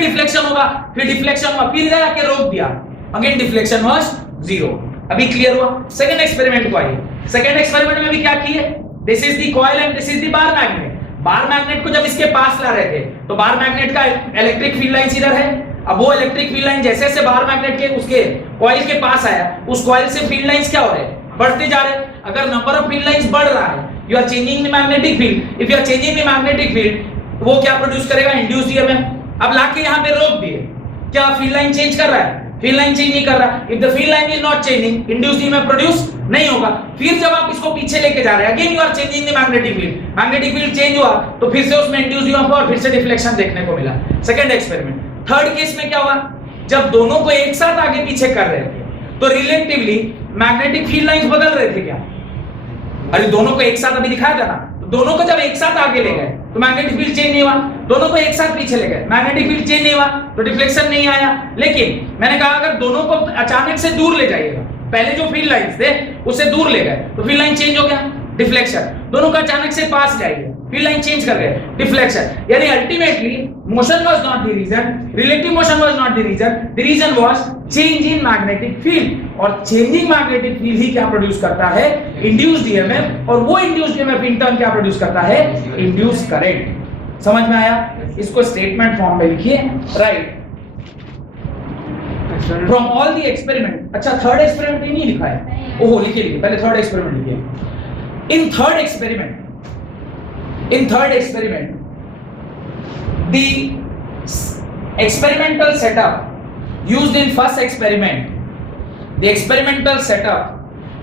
डिफ्लेक्शन होगा, फिर डिफ्लेक्शन हुआ, फिर जाके रोक दिया, अगेन डिफ्लेक्शन वाज जीरो। अभी क्लियर हुआ। सेकंड एक्सपेरिमेंट को आइए, सेकंड एक्सपेरिमेंट में भी क्या किए, this is the coil and this is the bar magnet. Bar magnet को जब इसके पास ला रहे थे तो बार मैग्नेट का इलेक्ट्रिक फील्ड लाइंस इधर है, अब वो इलेक्ट्रिक फील्ड लाइन जैसे जैसे बार मैग्नेट के उसके कॉइल के पास आया, उस कॉइल से फील्ड लाइंस क्या हो रहे हैं, बढ़ते जा रहे हैं। अगर नंबर ऑफ फील्ड लाइंस बढ़ रहा है, you are changing the magnetic field, if you are changing the magnetic field, वो क्या प्रोड्यूस करेगा, इंड्यूस्ड ईएमएफ। अब लाके यहां पे रोक दिए, क्या फील्ड लाइन चेंज कर रहा है, फील्ड लाइन चेंज नहीं कर रहा। If the field line is not changing, induced EMF produce नहीं होगा। फिर जब आप इसको पीछे लेके जा रहे हैं, again you are changing the magnetic field, magnetic field change हुआ तो फिर से उसमें इंड्यूस्ड ईएमएफ और फिर से डिफ्लेक्शन देखने को मिला। Second experiment. थर्ड केस में क्या हुआ, जब दोनों को एक साथ आगे पीछे कर रहे थे तो रिलेटिवली मैग्नेटिक फील्ड लाइंस बदल रहे थे क्या, अरे दोनों को एक साथ अभी दिखाया था ना, तो दोनों को जब एक साथ आगे ले गए तो मैग्नेटिक फील्ड चेंज नहीं हुआ, दोनों को एक साथ पीछे ले गए, मैग्नेटिक फील्ड चेंज नहीं हुआ तो डिफ्लेक्शन नहीं आया। लेकिन मैंने कहा अगर दोनों को अचानक से दूर ले जाइएगा, पहले जो फील्ड लाइंस थे उससे दूर ले गए तो फील्ड लाइन चेंज हो गया, डिफ्लेक्शन। दोनों का अचानक से पास जाइए, फील्ड लाइन चेंज कर गए, डिफ्लेक्शन। यानी ultimately motion was not the reason, relative motion was not the reason was change in magnetic field. और चेंजिंग मैग्नेटिक फील्ड ही क्या प्रोड्यूस करता है, इंड्यूस्ड ईएमएफ, और वो इंड्यूस्ड ईएमएफ इन टर्न क्या प्रोड्यूस करता है, इंड्यूस्ड करंट। समझ में आया? इसको स्टेटमेंट फॉर्म में लिखिए, right from all the experiment. अच्छा, थर्ड एक्सपेरिमेंट नहीं लिखा है, ओहो लिखिए, पहले थर्ड एक्सपेरिमेंट लिखिए। In third experiment the experimental setup used in first experiment, the experimental setup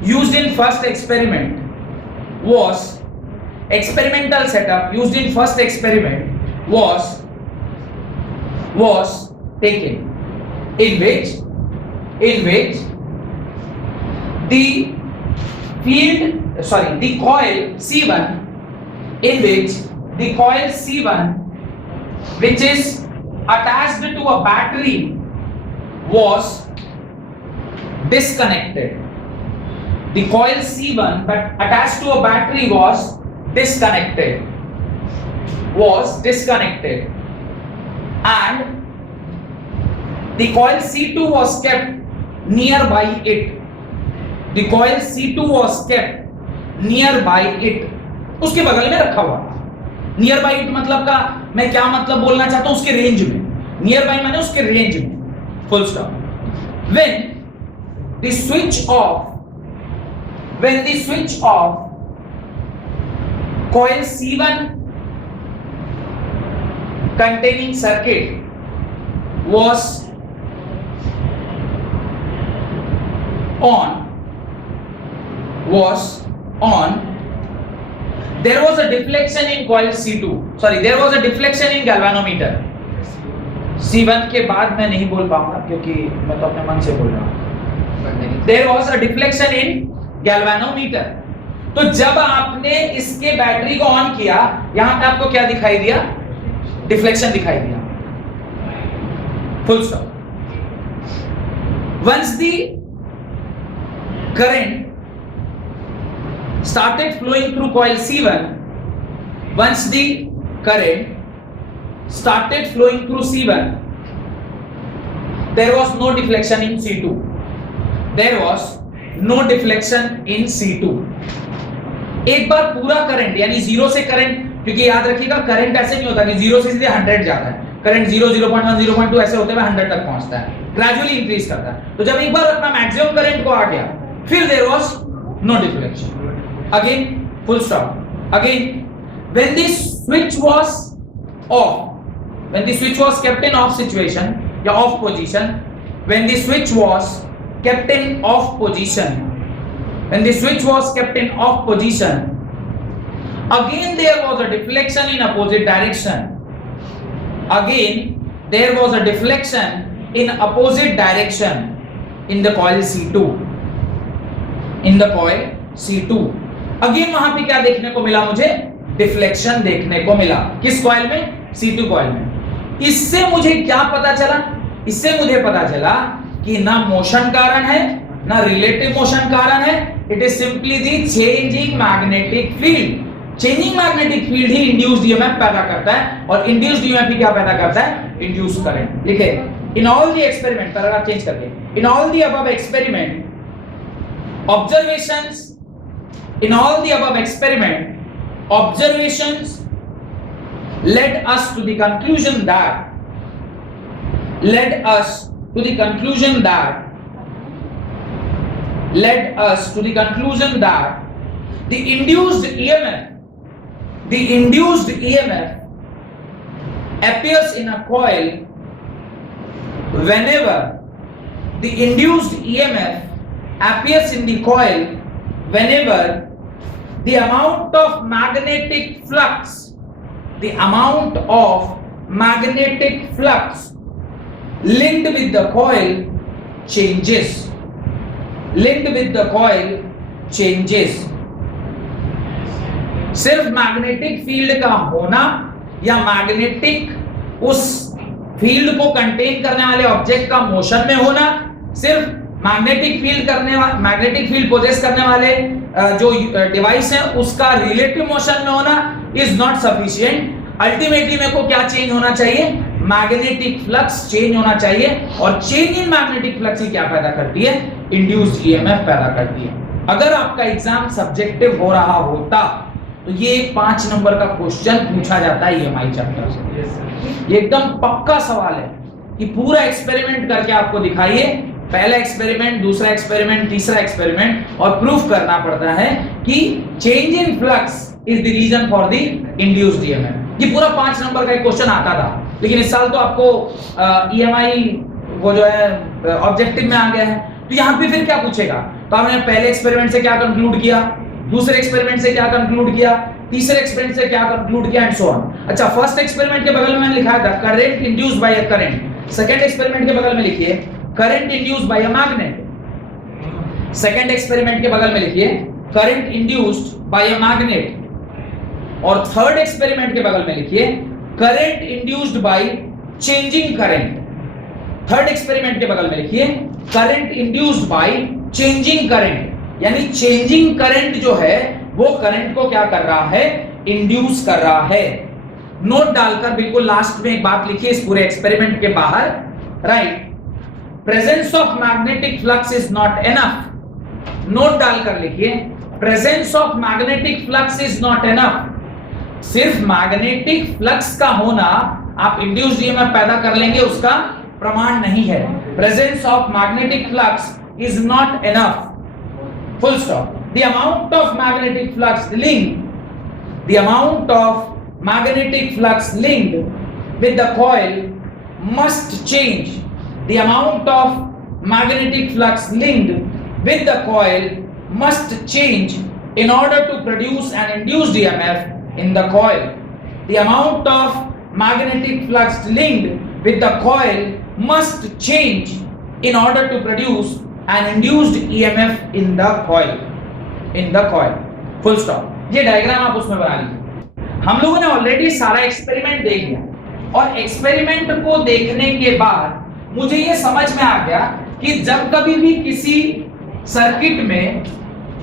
used in first experiment was experimental setup used in first experiment was taken in which the coil C1, in which the coil C1 which is attached to a battery was disconnected. The coil C1 but attached to a battery was disconnected, and the coil C2 was kept nearby it. The coil C2 was kept nearby it, उसके बगल में रखा हुआ। Near by it मतलब का मैं क्या मतलब बोलना चाहता हूं, उसके रेंज में, नियर बाई माने उसके रेंज में, full stop. When the switch off coil C1 containing circuit was on, there was a deflection in coil C2, there was a deflection in galvanometer। C1 के बाद मैं नहीं बोल पाऊंगा क्योंकि मैं तो अपने मन से बोल रहा हूं। There was a deflection in galvanometer। तो जब आपने इसके बैटरी को ऑन किया, यहां पे आपको क्या दिखाई दिया, डिफ्लेक्शन दिखाई दिया, full stop. Once the current started flowing through coil C1, once the current started flowing through C1, there was no deflection in C2, there was no deflection in C2। एक बार पूरा करंट यानी zero से current, क्योंकि याद रखिएगा current ऐसे नहीं होता कि जीरो से सीधे 100 जाता है, करंट 0, 0.1, 0.2 ऐसे होते हुए 100 तक पहुंचता है, ग्रेजुअली इंक्रीज करता है। तो जब एक बार अपना मैक्सिमम करंट को आ गया, फिर there was no deflection, again full stop. Again when the switch was off, when the switch was kept in off situation या off position, when the switch was kept in off position, when the switch was kept in off position, again there was a deflection in opposite direction, again there was a deflection in opposite direction in the coil C2, in the coil C2। again वहां पे क्या देखने को मिला, मुझे deflection देखने को मिला, किस कॉइल में, C2 कॉइल में। इससे मुझे क्या पता चला, इससे मुझे पता चला कि ना मोशन कारण है ना रिलेटिव मोशन कारण है, it is simply the changing magnetic field. Changing magnetic field he induced EMF पैदा करता है, और इंड्यूस्ड ईएमएफ ही क्या पैदा करता है, इंड्यूस्ड करंट। लिखे in all the experiment, paragraph change करके, in all the above experiment observations, in all the above experiment observations led us to the conclusion that the induced EMF appears in a coil whenever the induced EMF appears in the coil whenever the amount of magnetic flux linked with the coil changes, सिर्फ magnetic field का होना या magnetic उस field को contain करने वाले object का motion में होना, सिर्फ मैग्नेटिक फील्ड पोजेस करने वाले जो डिवाइस है उसका रिलेटिव मोशन में होना इज नॉट सफिशिएंट। अल्टीमेटली मेरे को क्या चेंज होना चाहिए, मैग्नेटिक फ्लक्स चेंज होना चाहिए, और चेंज इन मैग्नेटिक फ्लक्स ही क्या पैदा करती है, इंड्यूस्ड ईएमएफ पैदा करती है। अगर आपका एग्जाम सब्जेक्टिव हो रहा होता तो ये 5 नंबर का क्वेश्चन पूछा जाता है ईएमआई चैप्टर से। ये एकदम पक्का सवाल है कि पूरा एक्सपेरिमेंट करके आपको दिखाइए, पहला एक्सपेरिमेंट, दूसरा एक्सपेरिमेंट, तीसरा एक्सपेरिमेंट, और प्रूफ करना पड़ता है कि change in flux is the reason for the induced EMF. ये पूरा 5 नंबर का एक क्वेश्चन आता था, लेकिन इस साल तो आपको ईएमआई वो जो है ऑब्जेक्टिव में आ गया है। तो यहाँ पे फिर क्या पूछेगा, तो आपने पहले एक्सपेरिमेंट से क्या कंक्लूड किया, दूसरे एक्सपेरिमेंट से क्या कंक्लूड किया, तीसरे एक्सपेरिमेंट से क्या कंक्लूड किया, एंड सो ऑन। अच्छा, फर्स्ट एक्सपेरिमेंट के बगल में मैंने लिखा था current induced by a current, second experiment के बगल में लिखिए current induced by a magnet, second experiment के बगल में लिखिए current induced by a magnet, और थर्ड एक्सपेरिमेंट के बगल में लिखिए current induced by changing current. Third experiment के बगल में लिखिए current induced by changing current, यानी चेंजिंग करंट जो है वो करंट को क्या कर रहा है, इंड्यूस कर रहा है। नोट डालकर बिल्कुल लास्ट में एक बात लिखिए इस पूरे एक्सपेरिमेंट के बाहर, right, presence of magnetic flux is not enough. Note डालकर लिखिए presence of magnetic flux is not enough सिर्फ मैग्नेटिक फ्लक्स का होना आप इंड्यूस्ड ईएमएफ पैदा कर लेंगे उसका प्रमाण नहीं है। Presence of magnetic flux is not enough, full stop. The amount of magnetic flux linked, the amount of magnetic flux linked with the coil must change. The amount of magnetic flux linked with the coil must change in order to produce an induced EMF in the coil. The amount of magnetic flux linked with the coil must change in order to produce an induced EMF in the coil. In the coil. Full stop. ये diagram आप उसमें बना लीजिए। हम लोगों ने already सारा experiment देख लिया और एक्सपेरिमेंट को देखने के बाद मुझे ये समझ में आ गया कि जब कभी भी किसी सर्किट में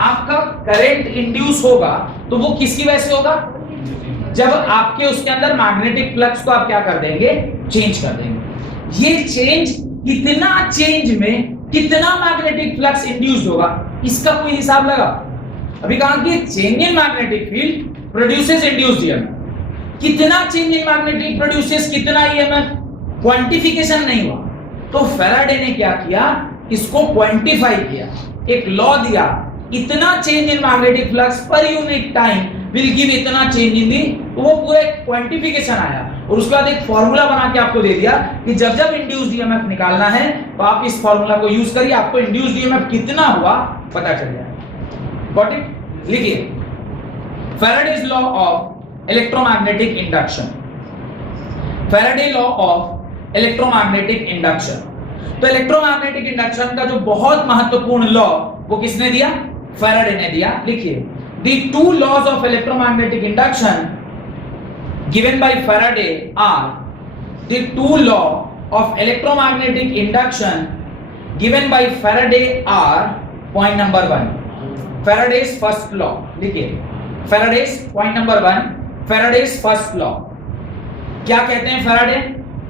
आपका करंट इंड्यूस होगा तो वो किसकी वजह से होगा, जब आपके उसके अंदर मैग्नेटिक फ्लक्स को आप क्या कर देंगे, चेंज कर देंगे। ये चेंज कितना, चेंज में कितना मैग्नेटिक फ्लक्स इंड्यूस होगा इसका कोई हिसाब लगा। अभी कहा कि change in magnetic field produces induced EMF, कितना चेंज इन मैग्नेटिक प्रोड्यूसेस कितना ईएमएफ, क्वांटिफिकेशन नहीं हुआ। तो फैराडे ने क्या किया, इसको क्वांटिफाई किया, एक लॉ दिया, इतना change in magnetic flux per unit time will give इतना चेंज इन दी, तो वो पूरा क्वांटिफिकेशन आया और उसके बाद एक फार्मूला बना के आपको दे दिया कि जब जब इंड्यूस्ड ईएमएफ निकालना है तो आप इस फार्मूला को यूज करिए, आपको इंड्यूस्ड ईएमएफ कितना हुआ पता चल जाएगा। Got it? लिखिए, Faraday's law of electromagnetic induction, Faraday law of electromagnetic induction. तो इलेक्ट्रोमैग्नेटिक इंडक्शन का जो बहुत महत्वपूर्ण लॉ वो किसने दिया, फैराडे ने दिया। लिखिए, the two laws of electromagnetic induction given by Faraday are, the two law of electromagnetic induction given by Faraday are, point number 1, Faraday's first law। लिखिए, Faraday's point number 1, Faraday's first law। क्या कहते हैं Faraday?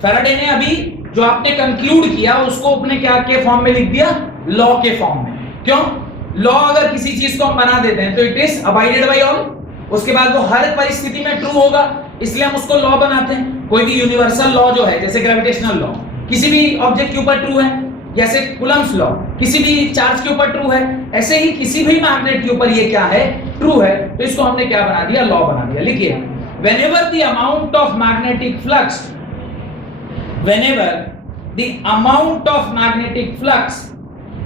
Faraday ने अभी जो आपने conclude किया उसको अपने क्या के फॉर्म में लिख दिया, लॉ के फॉर्म में। क्यों? लॉ अगर किसी चीज को हम बना देते हैं तो it is abided bye all, उसके बाद वो हर परिस्थिति में ट्रू होगा, इसलिए हम उसको लॉ बनाते हैं। कोई भी यूनिवर्सल लॉ जो है, जैसे ग्रेविटेशनल लॉ किसी भी ऑब्जेक्ट के ऊपर ट्रू है, जैसे कूलम्स लॉ किसी भी चार्ज के ऊपर ट्रू है, ऐसे ही किसी भी मैग्नेट के ऊपर ये क्या है, ट्रू है। तो इसको हमने क्या बना दिया, लॉ बना दिया। लिखिए, whenever the amount of magnetic flux, whenever the amount of magnetic flux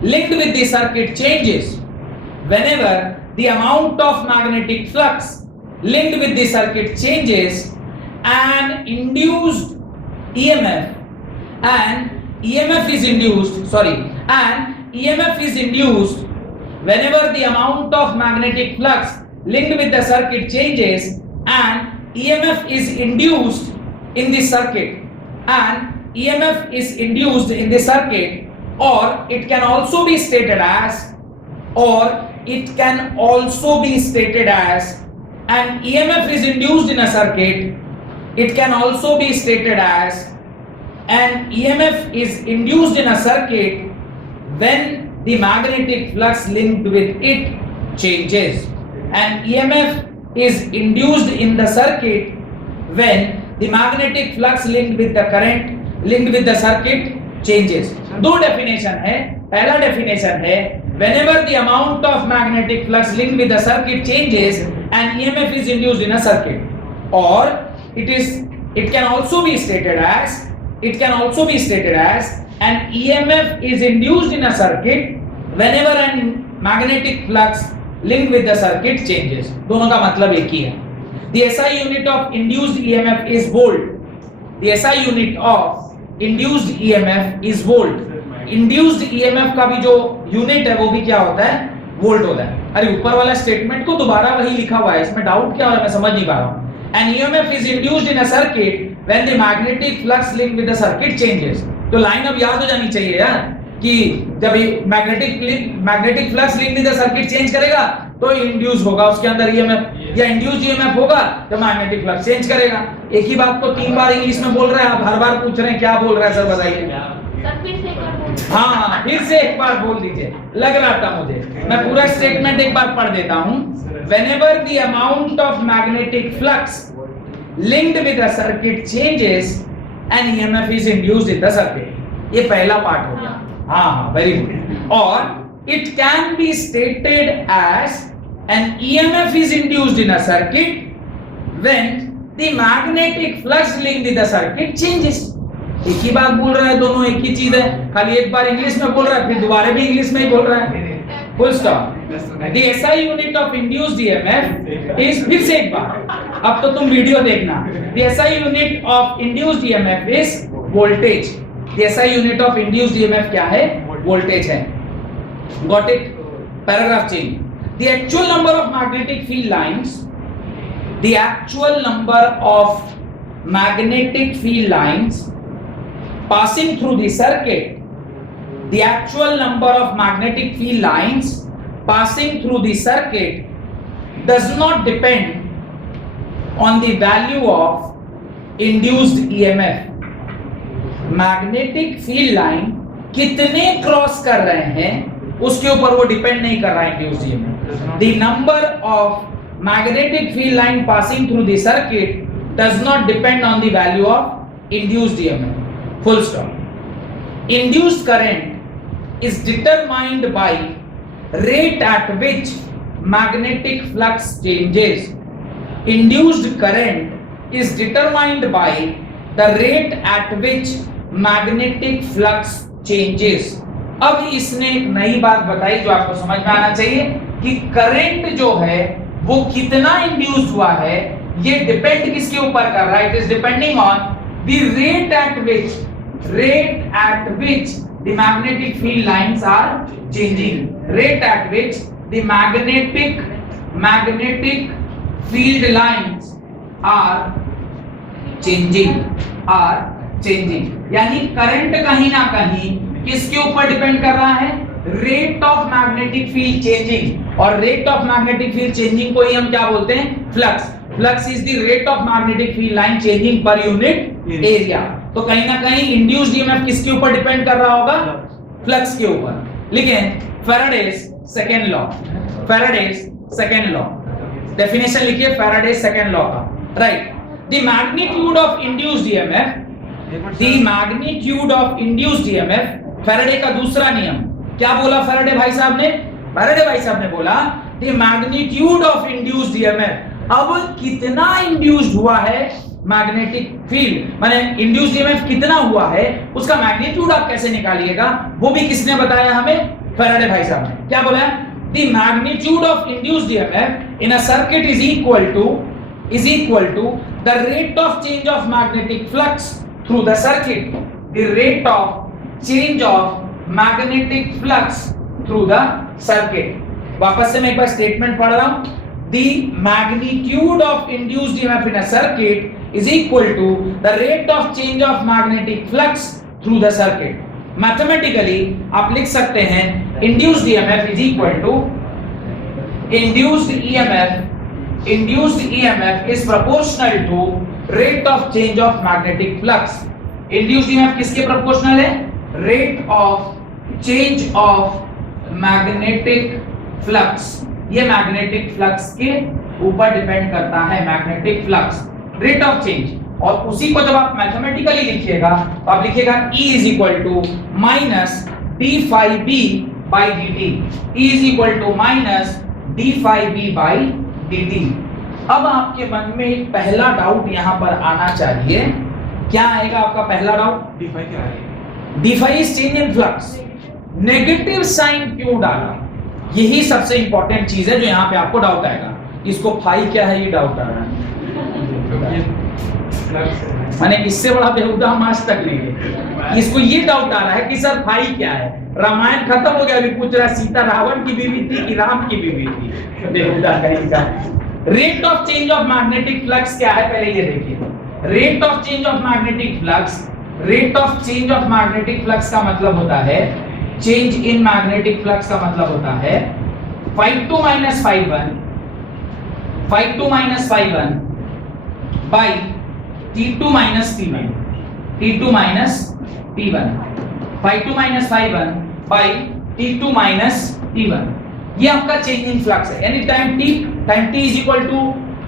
linked with the circuit changes, whenever the amount of magnetic flux linked with the circuit changes, an induced EMF, an EMF is induced, sorry, an EMF is induced whenever the amount of magnetic flux linked with the circuit changes, an EMF is induced in the circuit, an EMF is induced in the circuit, or it can also be stated as, or it can also be stated as, an EMF is induced in a circuit. It can also be stated as, an EMF is induced in a circuit when the magnetic flux linked with it changes. An EMF is induced in the circuit when the magnetic flux linked with the current linked with the circuit changes। दो definition है। पहला definition है, whenever the amount of magnetic flux linked with the circuit changes, an EMF is induced in a circuit, or it can also be stated as, an EMF is induced in a circuit whenever an magnetic flux linked with the circuit changes। दोनों का मतलब एक ही है। The SI unit of induced EMF is volt। The SI unit of induced EMF is volt। induced EMF का भी जो unit है वो भी क्या होता है, वोल्ट होता है। अरे ऊपर वाला स्टेटमेंट को दोबारा वही लिखा हुआ है, इसमें डाउट क्या हो रहा है मैं समझ नहीं पा रहा हूँ। An EMF is induced in a circuit when the magnetic flux linked with the circuit changes। तो लाइन अब याद हो जानी चाहिए यार कि जब magnetic flux linked with the circuit change करेगा तो इंड्यूस होगा उसके अंदर EMF, या इंड्यूस्ड EMF होगा तो मैग्नेटिक फ्लक्स चेंज करेगा। एक ही बात को 3 बार इंग्लिश में बोल रहे हैं, आप हर बार पूछ रहे हैं क्या बोल रहा है सर बताइए। हाँ, फिर से एक बार बोल दीजिए, लग रहा था मुझे। मैं पूरा स्टेटमेंट एक बार पढ़ देता हूँ। Whenever the amount of magnetic flux linked with the circuit changes and EMF is induced in the circuit। ये पहला पार्ट हो गया। हाँ, वेरी गुड। और it can be stated as an EMF is induced in a circuit when the magnetic flux linked with the circuit changes। एक ही बात बोल रहा है, दोनों एक ही चीज है, खाली एक बार इंग्लिश में बोल रहा है, फिर दोबारा भी इंग्लिश में ही बोल रहा है। Full stop. The SI unit of induced EMF is, फिर से एक बार, अब तो तुम वीडियो देखना। The SI unit of induced EMF is voltage। The SI unit of induced EMF क्या है? वोल्टेज है। Got it? Paragraph change। The actual number of magnetic field lines, the actual number of magnetic field lines passing through the circuit, the actual number of magnetic field lines passing through the circuit does not depend on the value of induced EMF। Magnetic field line कितने cross कर रहे हैं उसके ऊपर वो depend नहीं कर रहा है induced EMF. The number of magnetic field line passing through the circuit does not depend on the value of induced EMF. Full stop. Induced current is determined by rate at which magnetic flux changes। Induced current is determined by the rate at which magnetic flux changes। अब इसने एक नई बात बताई जो आपको समझ में आना चाहिए कि करंट जो है वो कितना इंड्यूस हुआ है, ये डिपेंड किसके ऊपर कर रहा है? It is depending on the rate at which the magnetic field lines are changing। Rate at which the magnetic field lines are changing। यानी करंट कहीं ना कहीं किसके ऊपर डिपेंड कर रहा है? Rate of magnetic field changing. और rate of magnetic field changing को ही हम क्या बोलते हैं? Flux. Flux is the rate of magnetic field line changing per unit area. तो कहीं ना कहीं इंड्यूस्ड ईएमएफ किसके ऊपर डिपेंड कर रहा होगा? फ्लक्स के ऊपर। लिखें Faraday's second law. Faraday's second law definition लिखिए फैराडेज सेकंड लॉ का। Right. The magnitude of induced EMF, the magnitude of induced EMF, Faraday का दूसरा नियम। क्या बोला फैराडे भाई साहब ने? फैराडे भाई साहब ने बोला the magnitude of induced EMF. अब कितना इंड्यूस्ड हुआ है मैग्नेटिक फील्ड, माने इंड्यूस्ड ईएमएफ कितना हुआ है, उसका मैग्नीट्यूड आप कैसे निकालिएगा वो भी किसने बताया हमें? फैराडे भाई साहब ने। क्या बोला? The magnitude of induced EMF in a circuit is equal to the rate of change of magnetic flux through the circuit. The rate of change of magnetic flux through the circuit. वापस से मैं एक बार statement पढ़ रहा हूं। The magnitude of induced EMF in a circuit is equal to the rate of change of magnetic flux through the circuit। Mathematically आप लिख सकते हैं induced EMF is equal to induced EMF is proportional to rate of change of magnetic flux। Induced EMF किसके proportional है? Rate of change of magnetic flux। ये magnetic flux के ऊपर depend करता है। Magnetic flux rate of change. और उसी को जब आप मैथमेटिकली लिखिएगा तो आप लिखिएगा E is equal to minus d phi B by d t. E is equal to minus d phi B by d t. अब आपके मन में एक पहला डाउट यहां पर आना चाहिए। क्या आएगा आपका पहला डाउट? डी फाई क्या है? D phi is change in flux. Negative sign क्यों डाला? यही सबसे इंपॉर्टेंट चीज है जो यहाँ पे आपको डाउट आएगा। इसको फाई क्या है ये डाउट आ रहा है, माने इससे बड़ा बेहुदा हम आज तक नहीं है। इसको ये डाउट आ रहा है कि सर फाई क्या है? रामायण खत्म हो गया, अभी पूछ रहा सीता रावण की बीवी थी कि राम की बीवी थी? बेहुदा कहीं का। Rate of change of magnetic flux क्या है पहले ये देखिए। Rate of change of magnetic flux, rate of change of magnetic flux का मतलब होता है चेंज इन मैग्नेटिक फ्लक्स का मतलब होता है phi2 minus phi1 by T2 minus T1, T2 minus T1, phi2 minus phi1 by T2 minus T1। ये आपका चेंज इन फ्लक्स है। यानी time t is equal to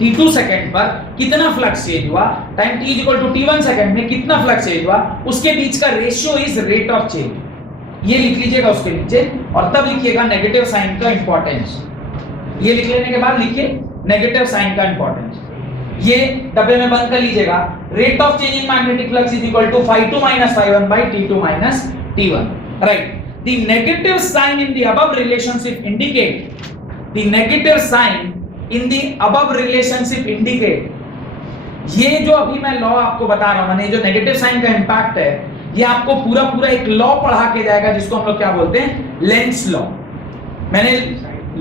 t2 second पर कितना फ्लक्स चेंज हुआ, time t equal to t1 second में कितना flux change हुआ, उसके बीच का ratio is rate of change. ये लिख लीजिएगा उसके नीचे, और तब लिखिएगा नेगेटिव साइन का इंपॉर्टेंस। ये लिख लेने के बाद लिखिए नेगेटिव साइन का इंपॉर्टेंस। ये डब्बे में बंद कर लीजिएगा। Rate of change in magnetic flux is equal to phi2 minus phi1 by t2 minus t1, right? The negative sign in the above relationship indicate, the negative sign in the above relationship indicate, ये जो अभी मैं law आपको बता रहा हूं, मैंने जो नेगेटिव साइन का इंपैक्ट है, ये आपको पूरा पूरा एक लॉ पढ़ा के जाएगा जिसको हम लोग क्या बोलते हैं, लेंस लॉ। मैंने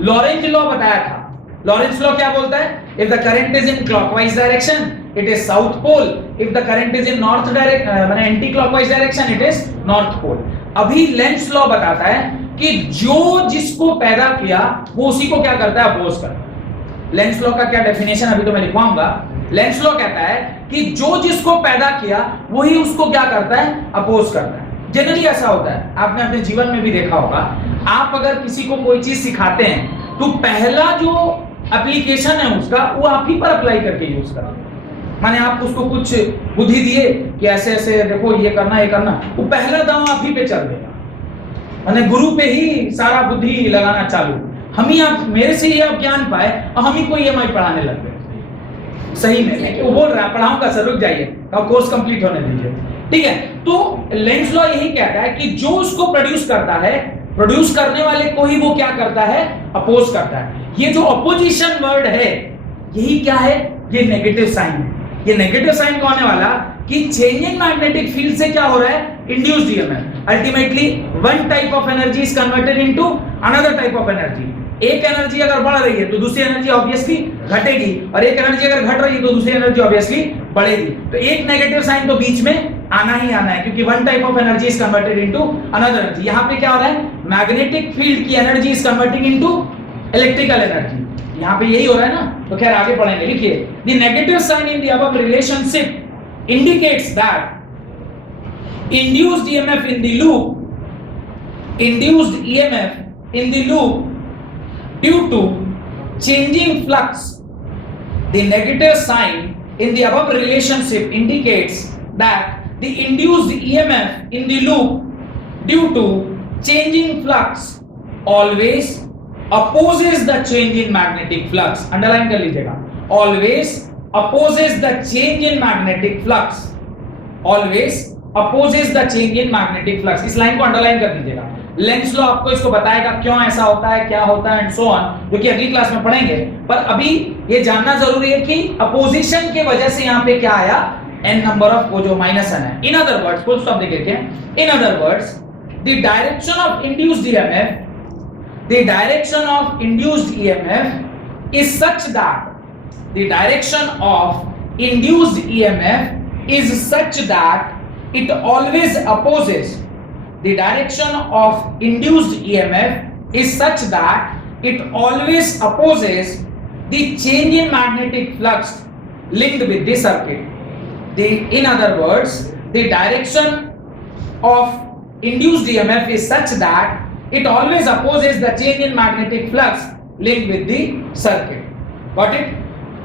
लॉरेंज लॉ बताया था। लॉरेंज लॉ क्या बोलता है, if the current is in clockwise direction it is south pole, if the current is in north direction माने anti clockwise direction it is north pole। अभी Lenz law बताता है कि जो जिसको पैदा किया वो उसी को क्या करता है, अपोज करता है। लेंस लॉ का क्या डेफिनेशन अभी तो मैं लिखवाऊंगा। लेंस लॉ कहता है कि जो जिसको पैदा किया वही उसको क्या करता है, अपोज करता है। जनरली ऐसा होता है, आपने अपने जीवन में भी देखा होगा। आप अगर किसी को कोई चीज सिखाते हैं तो पहला जो एप्लीकेशन है उसका वो आप ही पर अप्लाई करके यूज करो। माने आप उसको कुछ बुद्धि दिए कि ऐसे ऐसे देखो ये करना ये करना, वो पहला दांव आप ही पे चल देगा। माने गुरु पे ही सारा बुद्धि लगाना चालू, हम ही आप मेरे से ही आप ज्ञान पाए और हम ही को ईएमआई पढ़ाने लग गए। सही में वो बोल रहा पढ़ाऊंगा सर, रुक जाइए, कोर्स कंप्लीट होने दीजिए, ठीक है। तो लेंस लॉ यही कहता है कि जो उसको प्रोड्यूस करता है, प्रोड्यूस करने वाले को ही वो क्या करता है, अपोज करता है। ये जो अपोजिशन वर्ड है यही क्या है, ये नेगेटिव साइन है। ये नेगेटिव साइन कौन है वाला कि चेंजिंग मैग्नेटिक फील्ड से क्या हो रहा है, induced EMF. Ultimately one type of energy is converted into another type of energy. एक एनर्जी अगर बढ़ रही है तो दूसरी एनर्जी ऑब्वियसली घटेगी, और एक एनर्जी अगर घट रही है तो दूसरी एनर्जी ऑब्वियसली बढ़ेगी। तो एक नेगेटिव साइन तो बीच में आना ही आना है, क्योंकि one type of energy is converted into another energy. यहां पे क्या हो रहा है, मैग्नेटिक फील्ड की energy is converting into electrical energy. यहां पे यही हो रहा है ना। तो खैर आगे पढ़ेंगे, लिखिए the negative sign in the above relationship indicates that induced EMF in the loop, induced EMF in the loop due to changing flux. The negative sign in the above relationship indicates that the induced EMF in the loop due to changing flux always opposes the change in magnetic flux. Underline कर लीजिएगा, always opposes the change in magnetic flux, always opposes the change in magnetic flux। इस line को underline कर दीजिएगा। Lenz law आपको इसको बताएगा क्यों ऐसा होता है, क्या होता है एंड सो ऑन, जो कि अगली क्लास में पढ़ेंगे। पर अभी ये जानना जरूरी है कि अपोजिशन की वजह से यहाँ पे क्या आया, n नंबर ऑफ वो जो माइनस n है। In other words, full stop देखिए, in other words the direction of induced EMF, the direction of induced EMF is such that, the direction of induced EMF is such that it always opposes, the direction of induced EMF is such that it always opposes the change in magnetic flux linked with the circuit। In other words, the direction of induced EMF is such that it always opposes the change in magnetic flux linked with the circuit। Got it?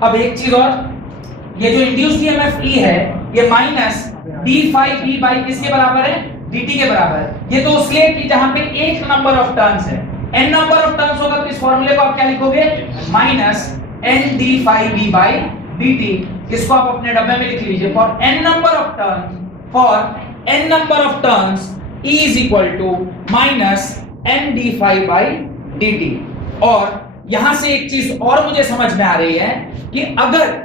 अब एक चीज और, ये जो induced EMF E है ये minus d phi b by किसके बराबर है, dt के बराबर है। ये तो उसलिए कि जहां पे एक नंबर ऑफ टर्न्स है, n नंबर ऑफ टर्न्स होगा तो इस फॉर्मूले को आप क्या लिखोगे, minus n d phi b by dt। इसको आप अपने डब्बे में लिख लीजिए। For n number of turns, for n number of turns E is equal to minus n d phi by dt। और यहां से एक चीज और मुझे समझ में आ रही है कि अगर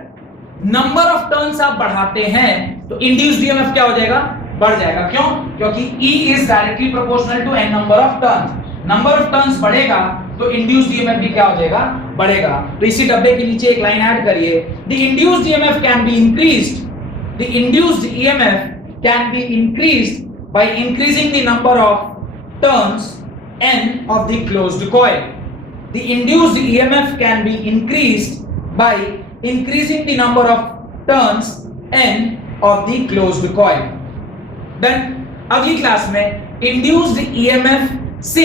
नंबर ऑफ टर्न्स आप बढ़ाते हैं तो इंड्यूस्ड ईएमएफ क्या हो जाएगा, बढ़ जाएगा। क्यों? क्योंकि E is directly proportional to n number of turns. Number of turns बढ़ेगा तो इंड्यूस्ड ईएमएफ भी क्या हो जाएगा, बढ़ेगा। तो इसी डब्बे के नीचे एक लाइन ऐड करिए, the induced EMF can be increased, the induced EMF can be increased by increasing the number of turns n of the closed coil। The induced EMF can be increased by increasing the number of turns n of the closed coil। Then अगली class में induced EMF से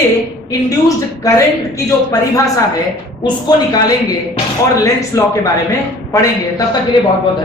induced current की जो परिभाषा है उसको निकालेंगे और लेंस लॉ के बारे में पढ़ेंगे। तब तक के लिए बहुत बहुत